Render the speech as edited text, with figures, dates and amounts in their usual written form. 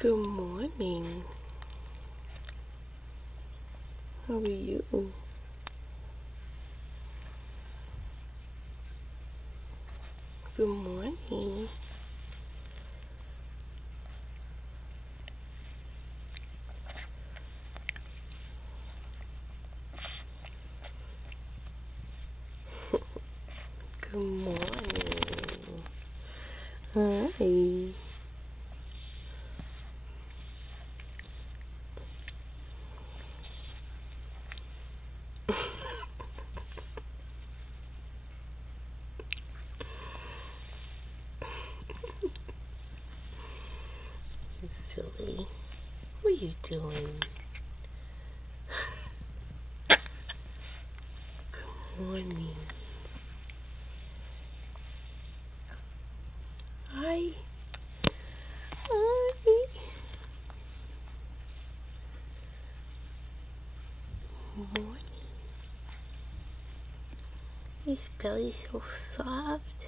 Good morning. How are you? Good morning. Good morning. Hi. Silly. What are you doing? Good morning. Hi. Hi. Morning. His belly's so soft.